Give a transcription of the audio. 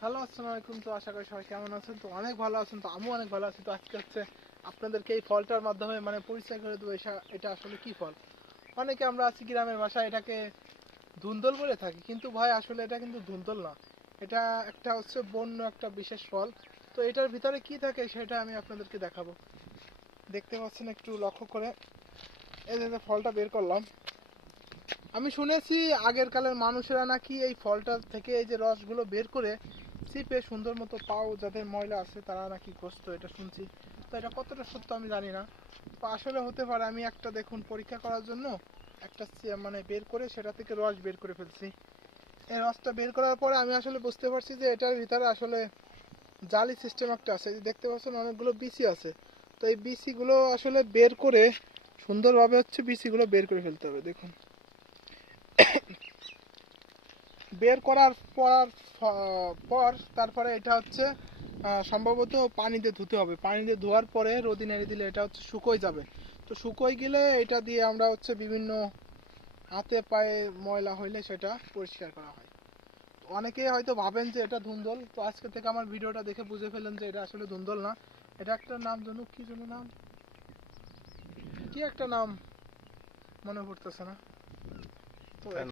Hello, আসসালামু আলাইকুম। তো আশা করি সবাই কেমন আছেন। তো অনেক ভালো আছেন। তো আমিও অনেক ভালো আছি। তো আজকে হচ্ছে আপনাদেরকে এই ফলটার মাধ্যমে পরিচয় করে দেবো এটা আসলে কি ফল। অনেকে আমরা আছি গ্রামের ভাষায় এটাকে ধুন্দল বলে থাকি, কিন্তু ভাই আসলে এটা কিন্তু ধুন্দল না। এটা একটা হচ্ছে বন্য একটা বিশেষ ফল। তো এটার ভিতরে কি থাকে সেটা আমি আপনাদেরকে দেখাবো। দেখতে পাচ্ছেন, একটু লক্ষ্য করে এই যে ফলটা বের করলাম। আমি শুনেছি আগের কালের মানুষেরা নাকি এই ফলটা থেকে এই যে রসগুলো বের করে চিপে সুন্দর মতো পাও যাদের ময়লা আছে তারা নাকি ঘষতো, এটা শুনছি। তো এটা কতটা সত্য আমি জানি না। তো আসলে হতে পারে। আমি একটা দেখুন পরীক্ষা করার জন্য একটা বের করে সেটা থেকে রস বের করে ফেলছি। এই রসটা বের করার পরে আমি আসলে বুঝতে পারছি যে এটার ভিতরে আসলে জালি সিস্টেম একটা আছে। এই যে দেখতে পাচ্ছেন অনেকগুলো বিচি আছে। তো এই বিচিগুলো আসলে বের করে সুন্দরভাবে হচ্ছে বিচিগুলো বের করে ফেলতে হবে। দেখুন, বের করার পর তারপরে এটা হচ্ছে সম্ভবত পানিতে ধুতে হবে। পানিতে ধোয়ার পরে রোদে নেড়ে দিলে এটা হচ্ছে শুকোয় যাবে। তো শুকোয় গেলে এটা দিয়ে আমরা হচ্ছে বিভিন্ন হাতে পায়ে ময়লা হইলে সেটা পরিষ্কার করা হয়। অনেকে হয়তো ভাবেন যে এটা ধুন্দল। তো আজকে থেকে আমার ভিডিওটা দেখে বুঝে ফেলেন যে এটা আসলে ধুন্দল না। এটা একটা নাম, জন্য কি যেন নাম, কি একটা নাম মনে পড়তেছে না। তো